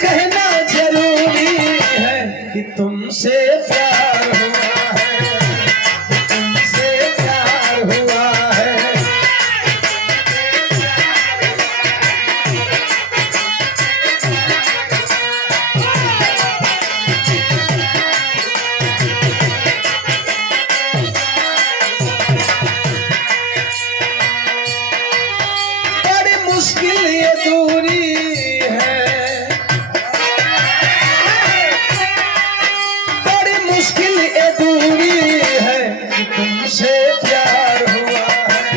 कहना जरूरी है कि तुमसे प्यार हुआ है, तुमसे प्यार हुआ है। बड़ी मुश्किल ये दूरी है, बड़ी मुश्किल ये दूरी है कि तुमसे प्यार हुआ है,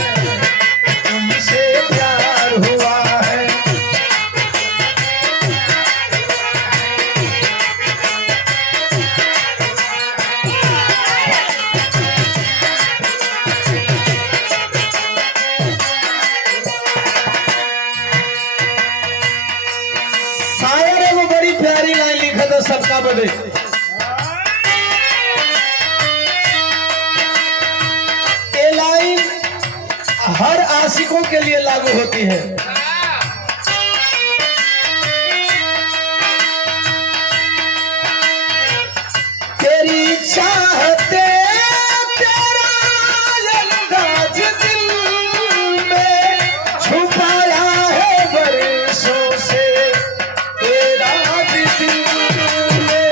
तुमसे प्यार हुआ है। शायर है वो बड़ी प्यारी लाइन लिखा था सबका बदे। ये लाइन हर आशिकों के लिए लागू होती है। तेरी चाहते तेरा अंदाज दिल में छुपाया है बरसों से, तेरा भी दिल में।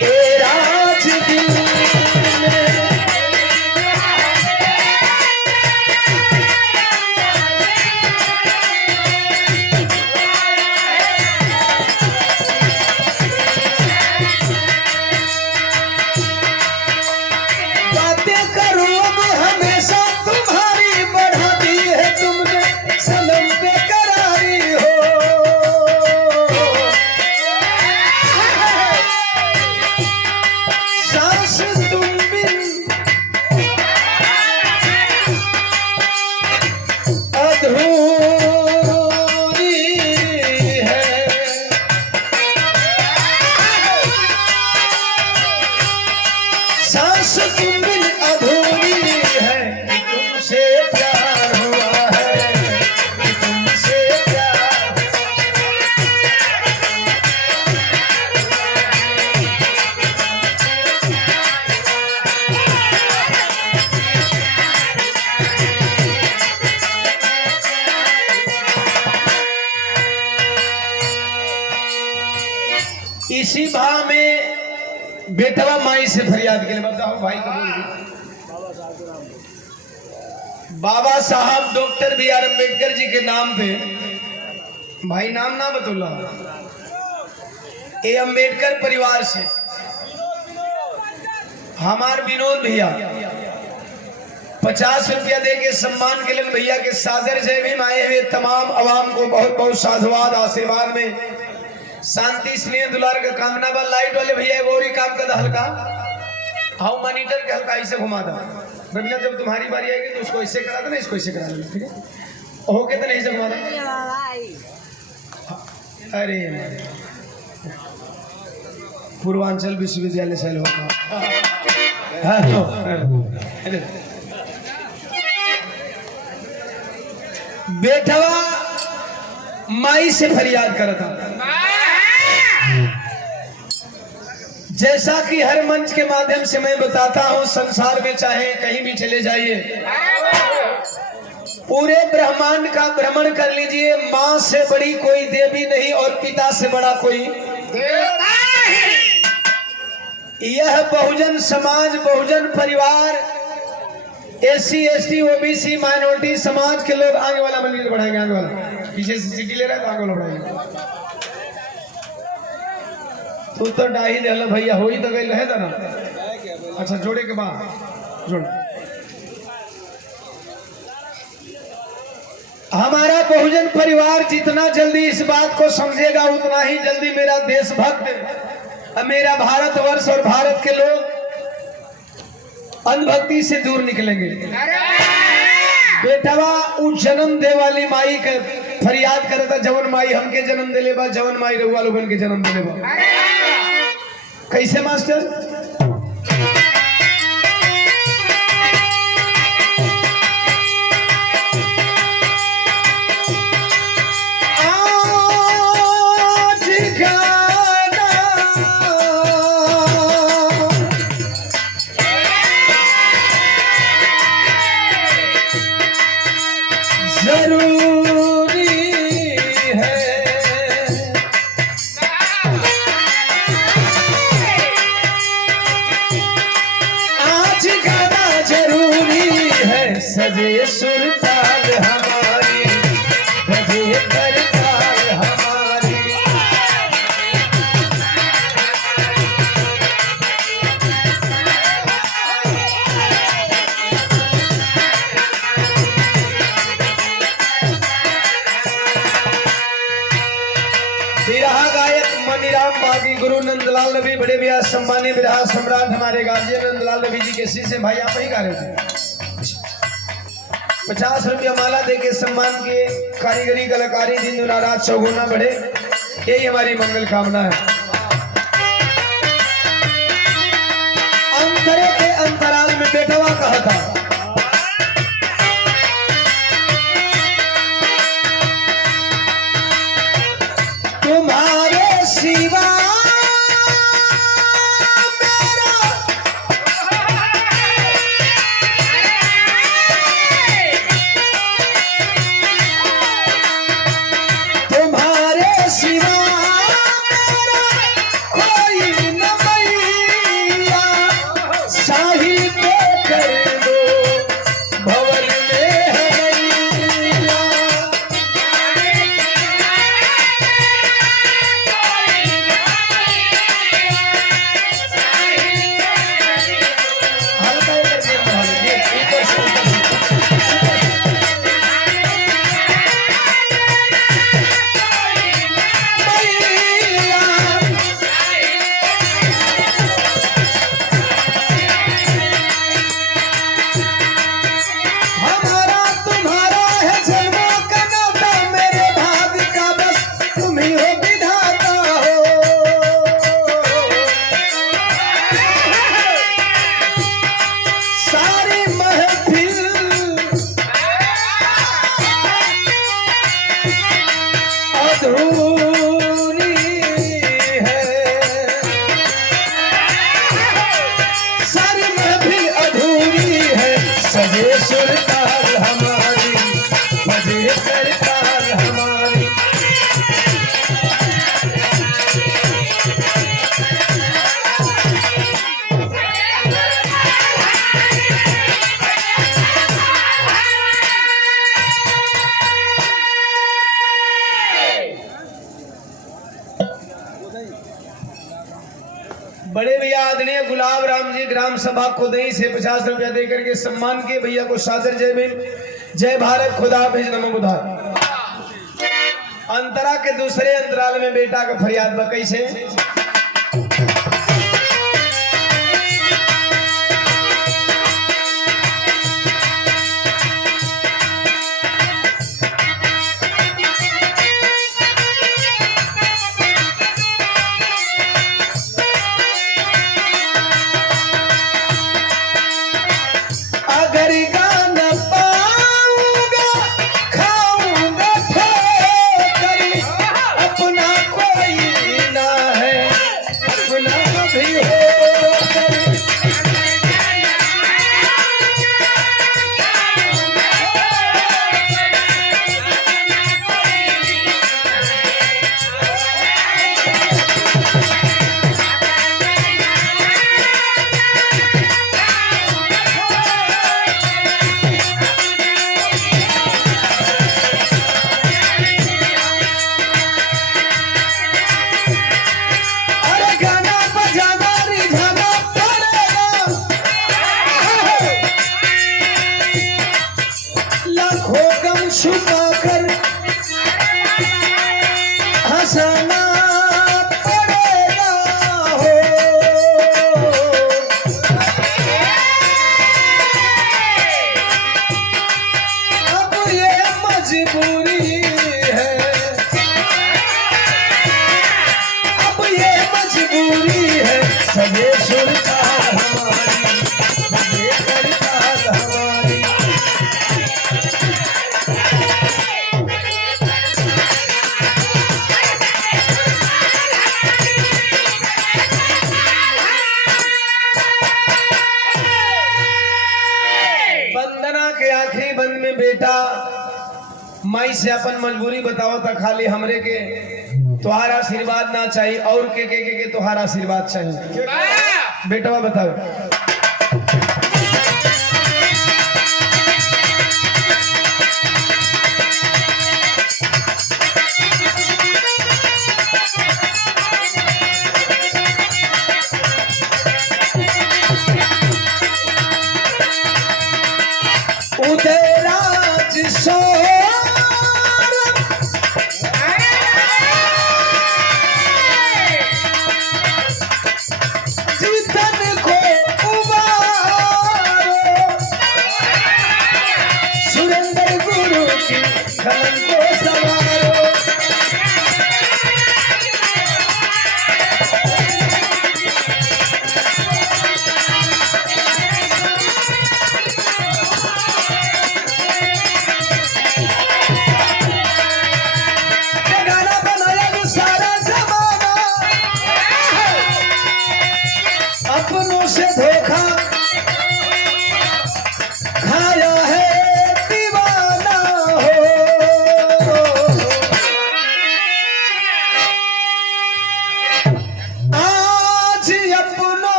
तेरा भी दिल में। बातें करूं अब हमेशा तुम्हारी बढ़ाती है तुमने सनम बेकरारी हो। सांस तुम बिन अधूरी है, सांस तुम बिन अधूरी है कि तुमसे प्यार हुआ है, कि तुमसे प्यार। इसी भाव में बेटवा माई से फरियाद के लिए बताओ भाई को बोल दी। बाबा साहब doctor B are Ambedkar ji के नाम पे, भाई नाम ना बतौला, ये अम्बेडकर परिवार से हमार विनोद भैया 50 रुपया दे के सम्मान के लिए भैया के सादर जय भीम आए हुए तमाम आवाम को बहुत बहुत साधुवाद आशीर्वाद में शांति स्नेह दुलार का कामना बा। लाइट वाले भैया वो ही काम कर हल्का हाउ मॉनिटर के हल्का ऐसे घुमा दो बबिना, जब तुम्हारी बारी आएगी तो उसको ऐसे करा देना, इसको ऐसे करा देना, ठीक है? ओके तो नहीं से घुमा दो। अरे पूर्वांचल विश्वविद्यालय से होगा। बेटवा माई से फरियाद करा था। जैसा कि हर मंच के माध्यम से मैं बताता हूं, संसार में चाहे कहीं भी चले जाइए, पूरे ब्रह्मांड का भ्रमण कर लीजिए, मां से बड़ी कोई देवी नहीं और पिता से बड़ा कोई देवता नहीं। यह बहुजन समाज, बहुजन परिवार, SC ST OBC माइनॉरिटी समाज के लोग आगे वाला मंदिर बढ़ाएंगे, आगे वाला पीछे से सीटी ले रहा है तो आगे वाला बढ़ाएंगे। तू तो डाही दे भैया हो ही तो गई रहे था ना। अच्छा जोड़े के बाद जोड़। हमारा बहुजन परिवार जितना जल्दी इस बात को समझेगा उतना ही जल्दी मेरा देशभक्त, मेरा भारतवर्ष और भारत के लोग अंधभक्ति से दूर निकलेंगे। बेटवा उस जन्म दे वाली माई के फरियाद करे था, जवन माई हमके जन्म दिले बा, जवन माई रउआ लोगन के जन्म दिले बा। कैसे मास्टर? राम बागी गुरु नंदलाल नबी बड़े भैया सम्मानी विराह सम्राट हमारे गार्जियन नंदलाल नबी जी के शिष्य भाई आप ही गा रहे थे। 50 रुपया माला दे के सम्मान के कारीगरी कलाकारी दिन दुना रात चौगुना बढ़े, यही हमारी मंगल कामना है। अंतरे के अंतराल में बेटवा कहा था, तुम्हारे सिवा बड़े भैया आदरणीय गुलाब राम जी ग्राम सभा खुदई से 50 रुपया देकर के सम्मान के भैया को सादर जय भीम, जय भारत, खुदा हाफिज, नमो बुधार। अंतरा के दूसरे अंतराल में बेटा का फरियाद बा कैसे, छुपाकर हंसना पड़ेगा हो, अब ये मजबूरी है, अब ये मजबूरी है, सगे सुरकार हमारी, सगे करतार हमारी। आखिरी बंद में बेटा माई से अपन मजबूरी बताओ था, खाली हमरे के तुम्हारा आशीर्वाद ना चाहिए और के तुम्हारा आशीर्वाद चाहिए। बेटा बताओ,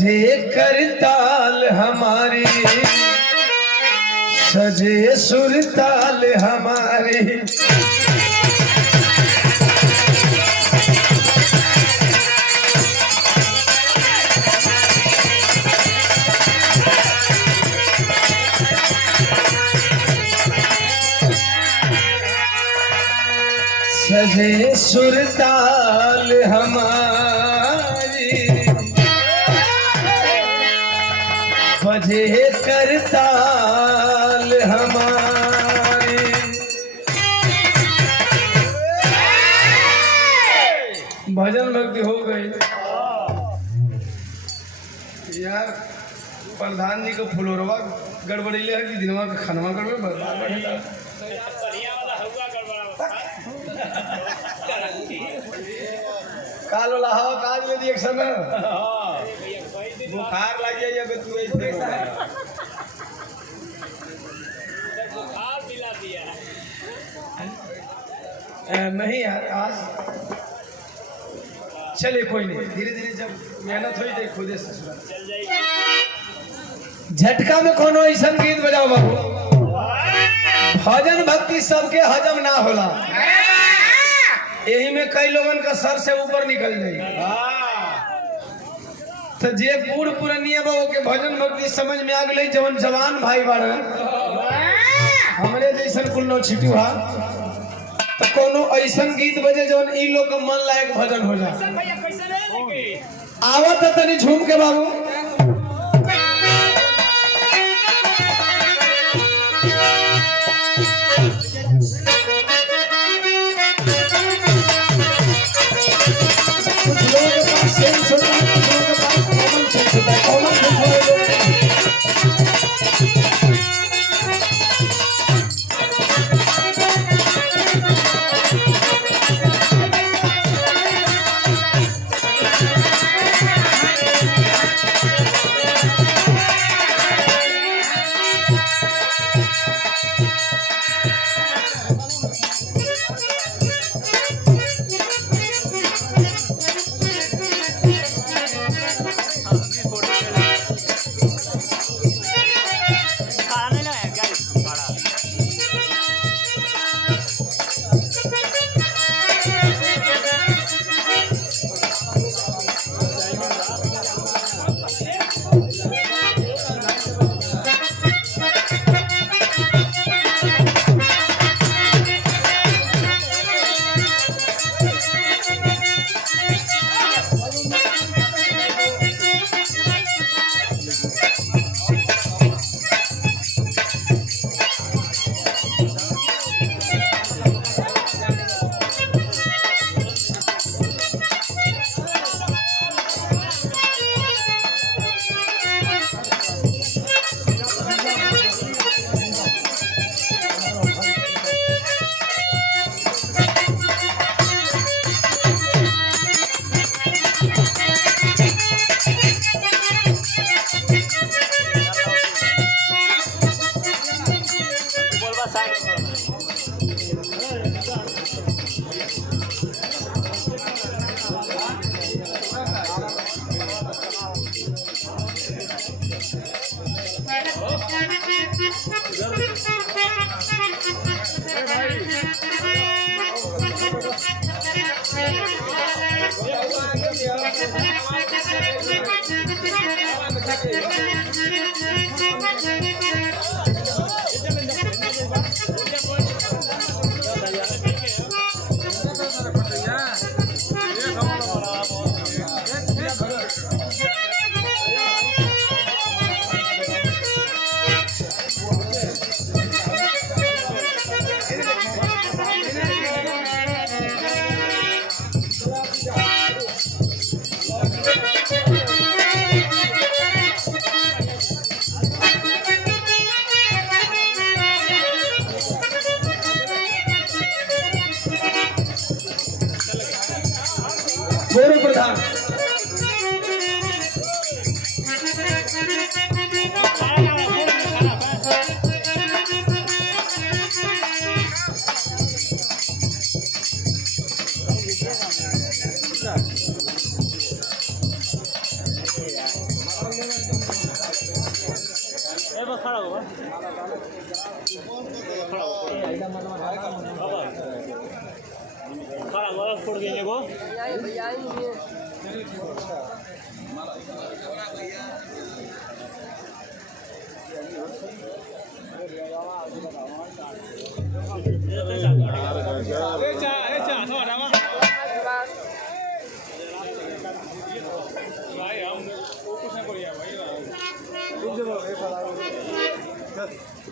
बजे करताल हमारी, सजे सुरताल हमारी। सजे सुरताल हमारी, बजे करताल हमारी। भजन भक्ति हो गई यार। प्रधान जी को फुलोरवा गड़बड़ीले है कि दिनवा का खानवा गड़बड़ काल वाला हवा काज में दिए समय बुखार लग जाइए तो तू ऐसे नहीं यार आज चले कोई नहीं, धीरे धीरे जब मेहनत हुई तो खुदे से झटका में कोनो ऐसा गीत बजाओ बाबू। भजन भक्ति सबके हजम ना होला, यही में कई लोगन का सर से ऊपर निकल जाए। तो जे बूढ़ पुरानिया बा के भजन भक्ति समझ में आ गई, जवन जवान भाई बाड़ा हमरे जैसन कुल नो छिटू हा, तो कोनो ऐसन गीत बजे जवन ई लोग का मन लायक भजन हो जाए। आवत तनी झूम के बाबू।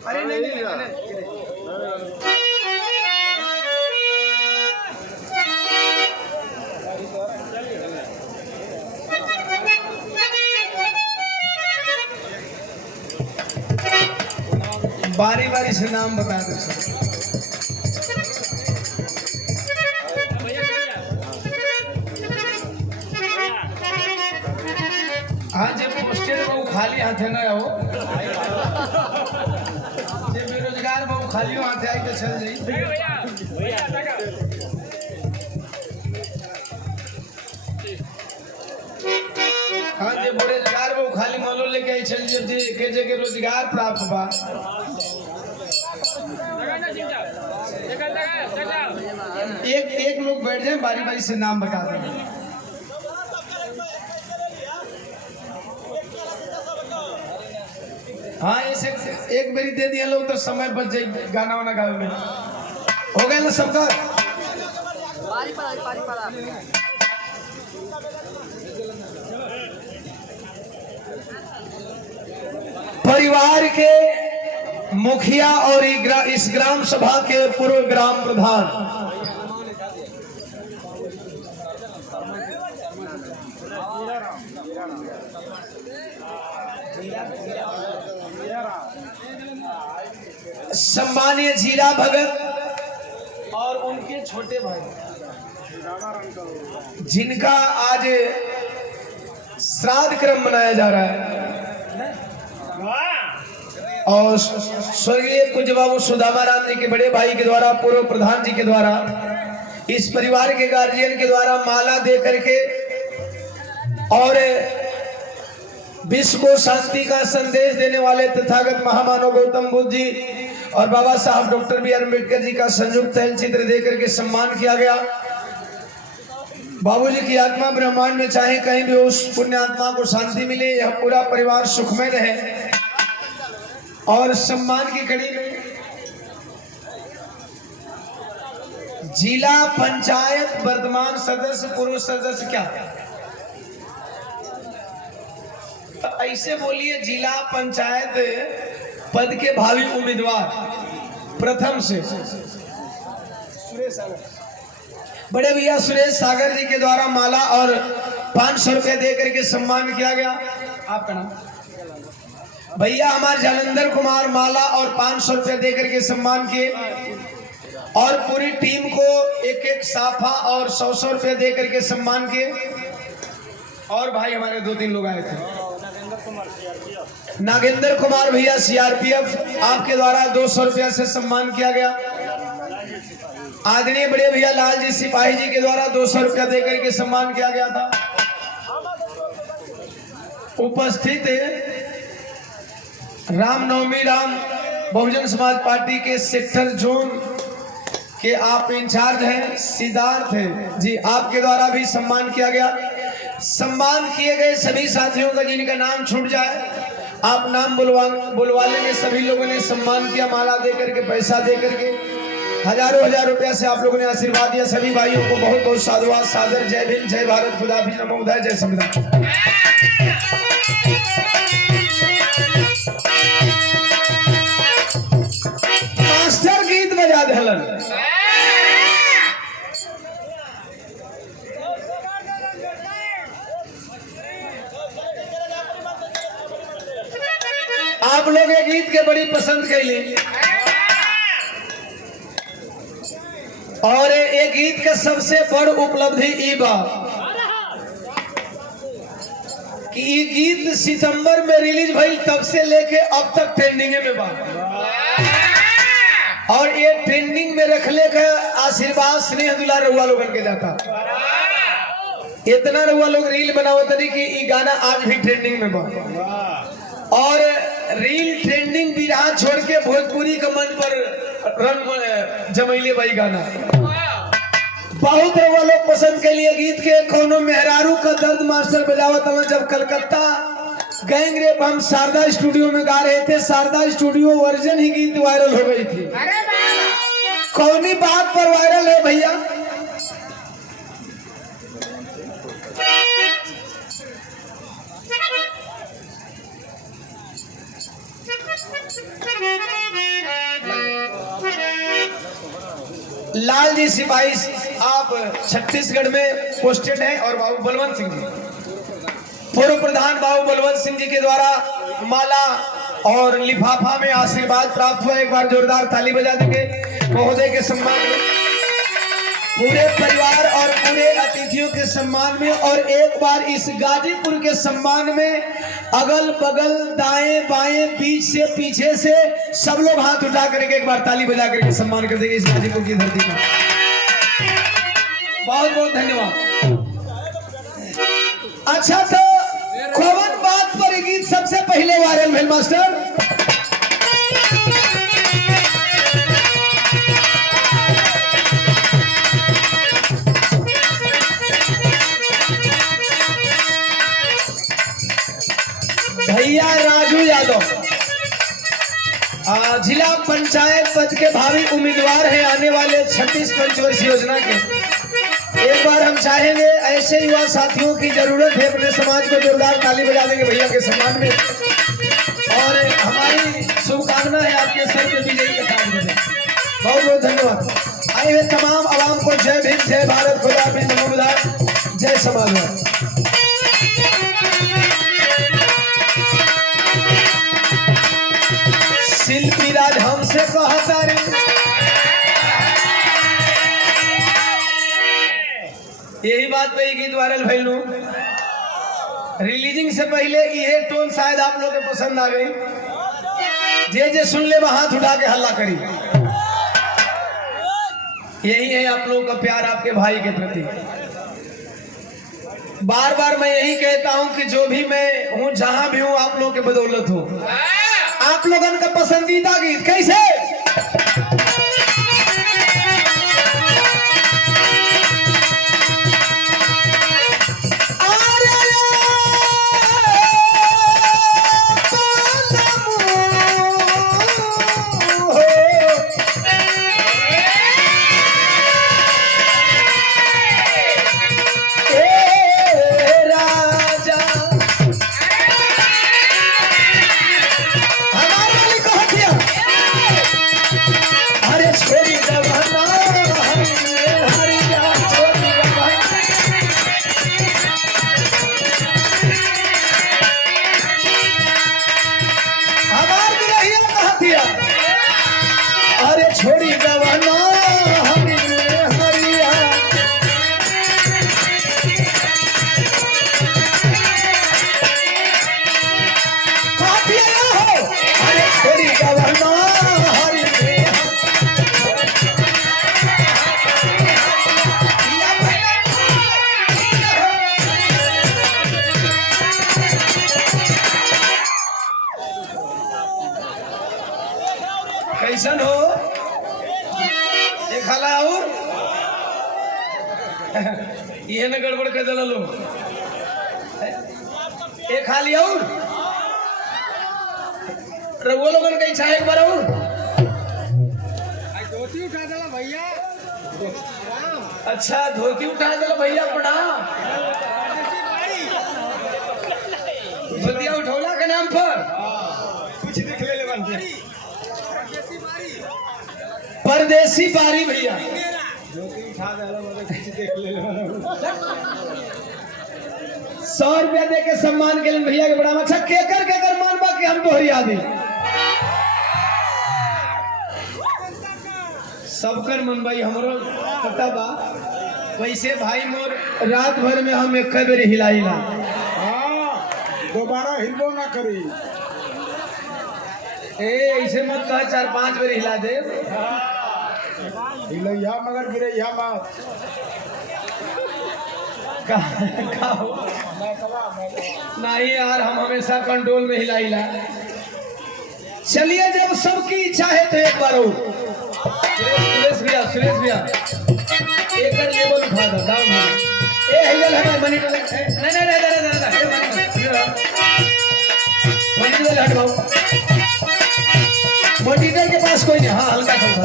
अरे नहीं नहीं बारी बारी से नाम बता दो सर। हाँ जब पोस्टेड बहु खाली हाथे न हो, जब बेरोजगार बहु खाली हाथे आई तो चल जाई। हाँ जब बेरोजगार बहु खाली मानो लेके आई चल जब के जगह रोजगार प्राप्त बा। एक लोग बैठ जाए बारी बारी से नाम बता दें। हाँ ऐसे एक बारी दे दिया लोग तो समय बच जाए गाना वाना गावे में। हो गया ना सबका? परिवार के मुखिया और इस ग्राम सभा के पूर्व ग्राम प्रधान सम्मानीय जीरा भगत और उनके छोटे भाई जिनका आज श्राद्ध क्रम मनाया जा रहा है और स्वर्गीय पूज्य बाबू सुदामा राम जी के बड़े भाई के द्वारा पूर्व प्रधान जी के द्वारा इस परिवार के गार्जियन के द्वारा माला दे करके और विश्व को शांति का संदेश देने वाले तथागत महामानव गौतम बुद्ध जी और बाबा साहब doctor B are Ambedkar ji का संयुक्त तैलचित्र दे करके सम्मान किया गया। बाबूजी की आत्मा ब्रह्मांड में चाहे कहीं भी उस पुण्य आत्मा को शांति मिले, यह पूरा परिवार सुखमय रहे। और सम्मान की कड़ी में जिला पंचायत वर्तमान सदस्य पूर्व सदस्य क्या ऐसे बोलिए, जिला पंचायत पद के भावी उम्मीदवार प्रथम से बड़े भैया सुरेश सागर जी के द्वारा माला और 500 रुपए दे करके सम्मान किया गया। आपका नाम? भैया हमारे जालंधर कुमार माला और 500 रुपए दे करके सम्मान किए और पूरी टीम को एक एक साफा और 100 रुपए दे करके सम्मान किए। और भाई हमारे 2-3 लोग आए थे। नागेंद्र कुमार भैया सीआरपीएफ आपके द्वारा 200 रुपया से सम्मान किया गया। आदरणीय बड़े भैया लाल जी सिपाही जी के द्वारा 200 रुपया देकर के सम्मान किया गया था। उपस्थित रामनवमी राम बहुजन समाज पार्टी के सेक्टर जोन के आप इंचार्ज हैं सिद्धार्थ जी, आपके द्वारा भी सम्मान किया गया। सम्मान किए गए सभी साथियों का जिनका नाम छूट जाए आप नाम बुलवा लेंगे। सभी लोगों ने सम्मान किया, माला दे करके, पैसा दे करके, हजारों हजार रुपया से आप लोगों ने आशीर्वाद दिया। सभी भाइयों को बहुत बहुत साधुवाद, सादर जय भीम, जय भारत, खुदा हाफिज, नमो बुद्धाय, जय संविधान। मास्टर गीत बजा देलन। आप लोग ये गीत के बड़ी पसंद कैली और ये गीत का सबसे बड़ उपलब्धि ई बा कि ये गीत सितंबर में रिलीज भइल, तब से लेके अब तक ट्रेंडिंग में बा और ये ट्रेंडिंग में रखले का आशीर्वाद स्नेह दुलार रउआ लोगन के जाता। इतना रउआ लोग रील बनावत कि ये गाना आज भी ट्रेंडिंग में बा और रील ट्रेंडिंग बिरहा छोड़ के भोजपुरी के मंच पर रंग जमैले भाई गाना बहुत वो लोग पसंद के लिए गीत के कोनो मेहरारू का दर्द मास्टर बजावत हमें जब कलकत्ता गैंग रेप हम शारदा स्टूडियो में गा रहे थे। शारदा स्टूडियो वर्जन ही गीत वायरल हो गई थी। कौनी बात पर वायरल है भैया? लाल जी सिपाही आप छत्तीसगढ़ में पोस्टेड हैं और बाबू बलवंत सिंह जी पूर्व प्रधान बाबू बलवंत सिंह जी के द्वारा माला और लिफाफा में आशीर्वाद प्राप्त हुआ। एक बार जोरदार ताली बजा देंगे महोदय के सम्मान में, पूरे परिवार और पूरे अतिथियों के सम्मान में, और एक बार इस गाजीपुर के सम्मान में अगल बगल दाएं बाएं बीच से पीछे से सब लोग हाथ उठा करके एक बार ताली बजा करके सम्मान कर देंगे इस गाजीपुर की धरती का। बहुत बहुत धन्यवाद। अच्छा तो कौन बात पर ये गीत सबसे पहले वायरल भेल मास्टर? भैया राजू यादव जिला पंचायत पद के भावी उम्मीदवार हैं आने वाले 36 पंचवर्षीय योजना के। एक बार हम चाहेंगे ऐसे युवा साथियों की जरूरत है अपने समाज को। जोरदार ताली बजा देंगे भैया के सम्मान में, और हमारी शुभकामना है आपके सर पे विजयी के साथ में। बहुत बहुत धन्यवाद। आए हुए तमाम आवाम को जय भीम, जय भारत, खुदा हाफिज़, नमो बुद्धाय, जय समाजवाद। शिल्पी राज हमसे कहता रे, यही बात पे गीत वायरल भइलू। रिलीजिंग से पहले ये टोन शायद आप लोग के पसंद आ गई। जे जे सुन ले वह हाथ उठा के हल्ला करी। यही है आप लोगों का प्यार आपके भाई के प्रति। बार बार मैं यही कहता हूं कि जो भी मैं हूं, जहां भी हूं, आप लोगों के बदौलत हो। आप लोगों का पसंदीदा गीत कैसे? छोड़ी जवाना हरिया, अरे छोड़ी जवाना हरिया। कैसन हो खाला और ये न गड़बड़ कर दिला लो एक खाली और रघुआ लोगन कहीं चाहे एक बार और धोती उठा दिला भैया। अच्छा धोती उठा दिला भैया, प्रणाम। धोतिया उठौला के नाम पर कुछ देख ले बन के परदेसी बारी भैया। धोती उठा दिला मतलब कुछ देख ले 100 रुपया दे के सम्मान के लिए भैया के बड़ा। अच्छा केकर मान बा के हम तोहरी आदि सबकर मन भाई हमरो पता बा। वैसे भाई मोर रात भर में हम एक बेर हिलाइला। हाँ दोबारा हिलबो ना करी। ऐसे मत कह 4-5 बेर हिला दे। हिलैया मगर गिरैया मत। नहीं यार हम हमेशा कंट्रोल में हिलाइला। चलिए जब सबकी इच्छा है तो एक बार हो सुरेश भैया एक लेवल उठा दो डाउन ए हिलल है मनी नहीं मनी हट भाऊ मॉनिटर के पास कोई नहीं हाँ हल्का सा उठा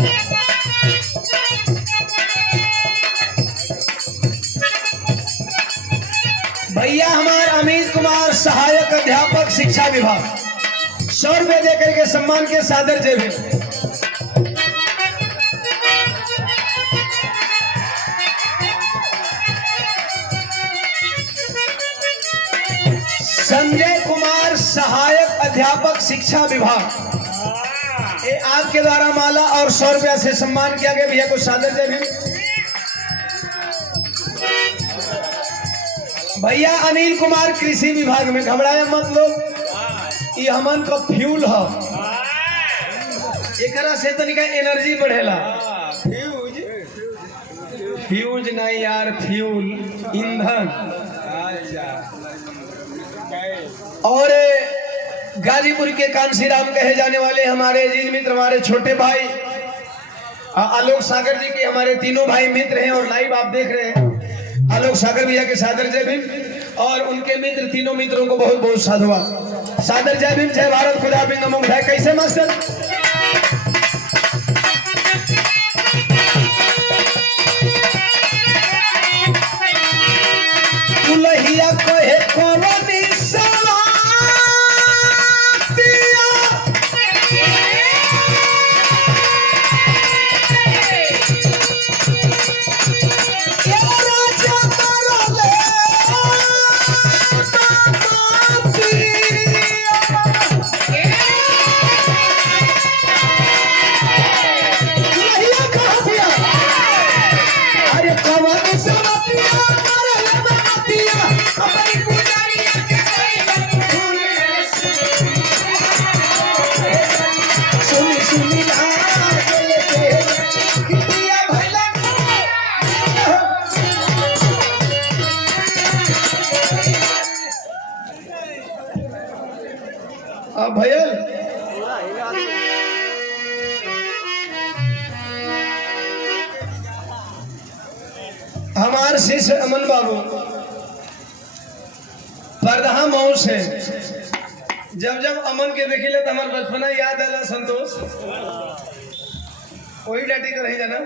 भैया हमारे अमित कुमार सहायक अध्यापक शिक्षा विभाग 100 रुपए देकर के सम्मान के सादर जेबे संजय कुमार सहायक अध्यापक शिक्षा विभाग ये आपके द्वारा माला और 100 रुपया से सम्मान किया गया भैया को सादर जेबे भैया अनिल कुमार कृषि विभाग में घबराया मत लोग ये हमन का फ्यूल है एकरा से तनिका एनर्जी बढ़ेला फ्यूज नहीं यार फ्यूल ईंधन और गाजीपुर के कांसीराम कहे जाने वाले हमारे अजीज मित्र हमारे छोटे भाई आलोक सागर जी के हमारे तीनों भाई मित्र हैं और लाइव आप देख रहे हैं आलोक सागर भैया के सादर जय भीम और उनके मित्र तीनों मित्रों को बहुत बहुत साधुवाद सादर जय भीम जय भारत खुदा बिन नमो बुधाय कैसे मास्टर दुल्हिया कहे कौनी सवातिया भैया हमारे शिष्य अमन बाबू परदहा मऊ से जब जब अमन के देखिले तो हमारे बचपना याद आला संतोष वही डाटी का रही जाना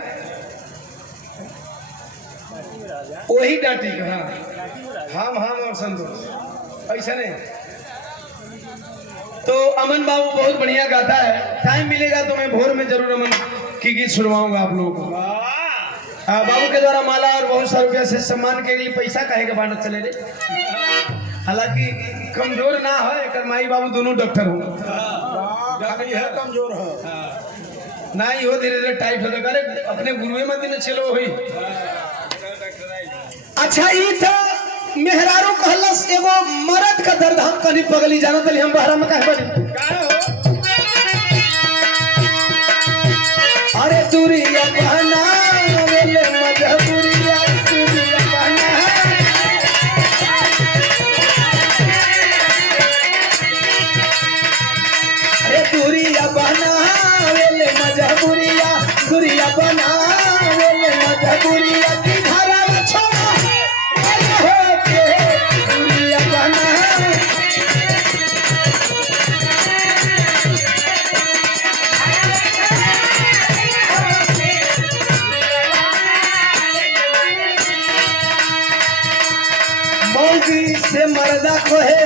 वही डाटी का हाँ हम और संतोष ऐसा नहीं तो अमन बाबू बहुत बढ़िया गाता है टाइम मिलेगा तो मैं भोर में जरूर अमन की गीत सुनवाऊंगा आप लोगों को बाबू के द्वारा माला और बहुत सारे रुपया से सम्मान के लिए पैसा काहे के बांटत चले रे हालांकि कमजोर ना हो एक माई बाबू दोनों डॉक्टर हो कमजोर हो ना ही हो धीरे धीरे टाइट हो जाएगा अरे अपने गुरुए मत न चलो हुई अच्छा ये था मेहरारू कहलस एगो मरद का दर्द हम कनी पगली जाना तली हम बहरा में काहे बनी अरे दूरिया बहना वेले मजबूरिया दूरिया बहना अरे दूरिया बहना वेले मजबूरिया दूरिया बहना वेले मजबूरिया की धारा छोड़ा से मर्दा को है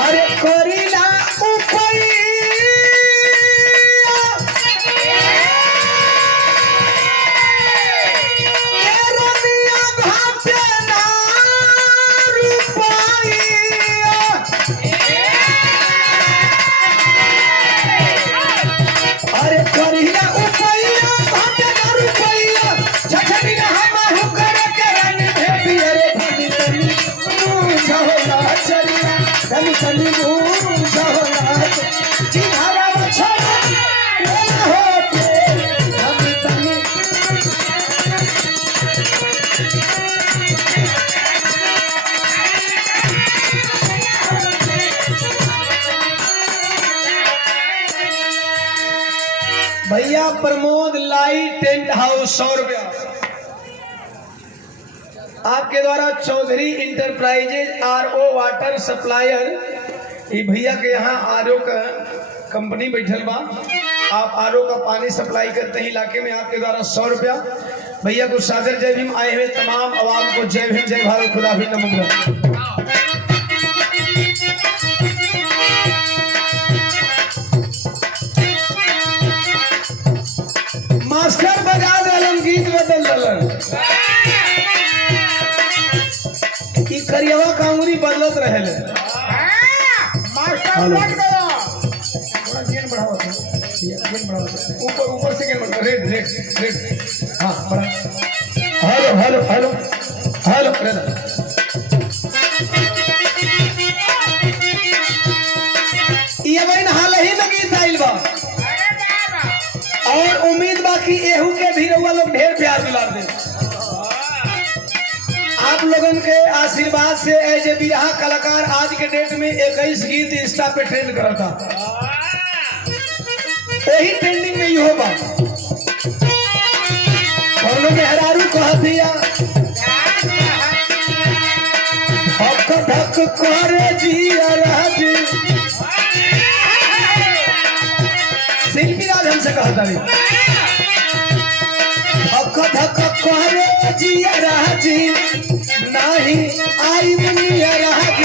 अरे कोरीला ऊपरी अरे कोरीला ऊपरी भैया प्रमोद लाइट टेंट हाउस 100 रुपया आपके द्वारा। Chaudhary enterprises RO water supplier, ये भैया के यहाँ RO का कंपनी बैठल बा। आप RO का पानी सप्लाई करते हैं इलाके में, आपके द्वारा 100 रुपया। भैया को सादर जय भीम। आए हुए तमाम आवाम को जय भीम, जय भारत, खुदा भी नमन। मास्टर बजा दलन, गीत बदल दलन, ई करियवा कांगुरी बदलत रहेले। मास्टर लग गया। थोड़ा गेन बढ़ाओ, गेन बढ़ाओ, ऊपर ऊपर से गेन बढ़ाओ, रेड रेड रेड, हाँ बढ़ा। हेलो हेलो हेलो हेलो, ये बहन हाल ही में गीत आइल बा और उम्मीद बा कि एहू के भी रउआ लोग ढेर प्यार दुलार दे। आप लोगन के आशीर्वाद से एज ए बिरहा कलाकार आज के डेट में 21 गीत इंस्टा पे ट्रेंड करता। यही ट्रेंडिंग में इहो बा। कौनो मेहरारू कह दिया धक धक करे जिया राज, शिल्पी राज हमसे कहता भी धक धक करे जिया राज, नाही आई दुनिया राज।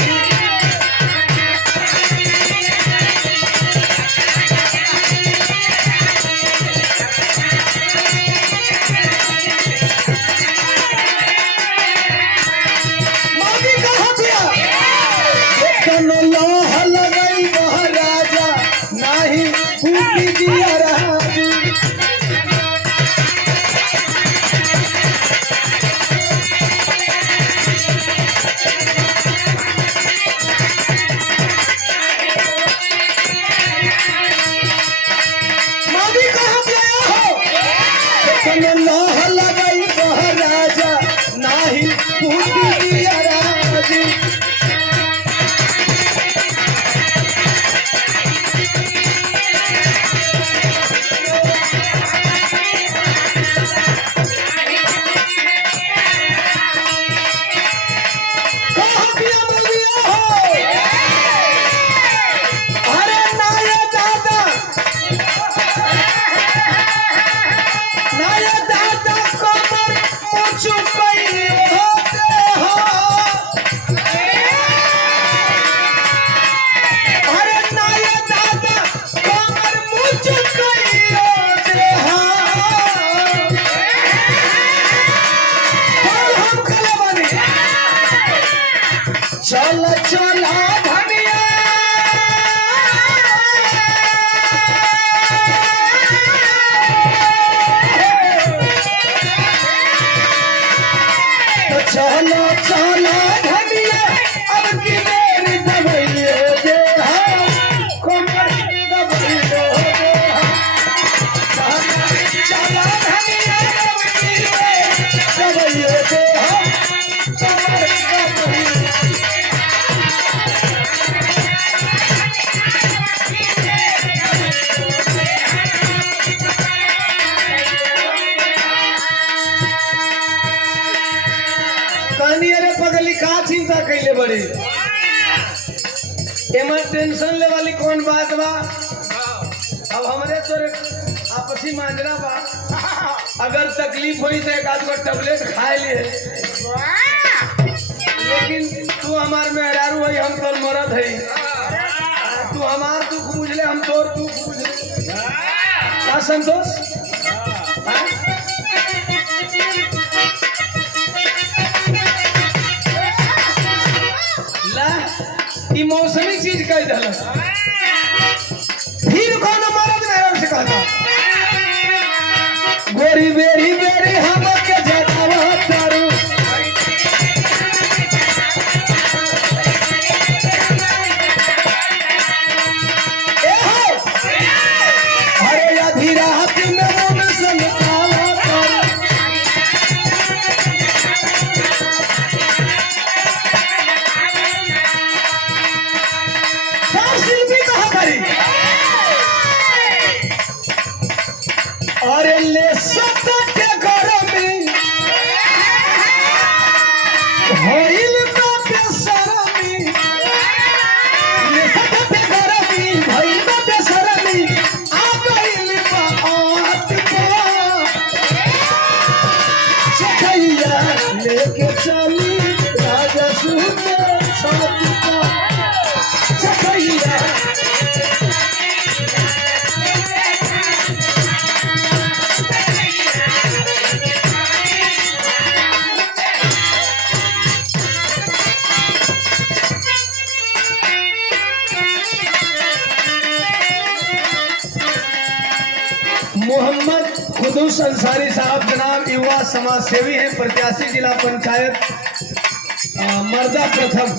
चल चला धनिया तो चलो चला धनिया, अब की मेरी दबैले दे कमर दबैले दे। चला धनिया, अब की मेरी दबैले दे कमर दबैले। अरे पगली का चिंता कैले बड़ी, एमर टेंशन ले वाली कौन बात बा। अब हमरे तोरे आपसी मांजरा बा, अगर तकलीफ हुई तो एक आध गो टेबलेट खाए लिए, लेकिन तू हमार मेहरारू है, हम तोर मरद है। तू हमार दुख बुझ ले, हम तोर दुख बुझ ले। का संतोष? ई मौसमी चीज कह दल, फिर कौन मरद मेहरारू से कहता गोरी बेरी बेरी हम के जगावा तारू। ए हो अरे आधी रात में मन से निकाला तारू। मोहम्मद खुदूस अंसारी साहब जनाब युवा समाज सेवी हैं, प्रत्याशी जिला पंचायत मर्दा प्रथम।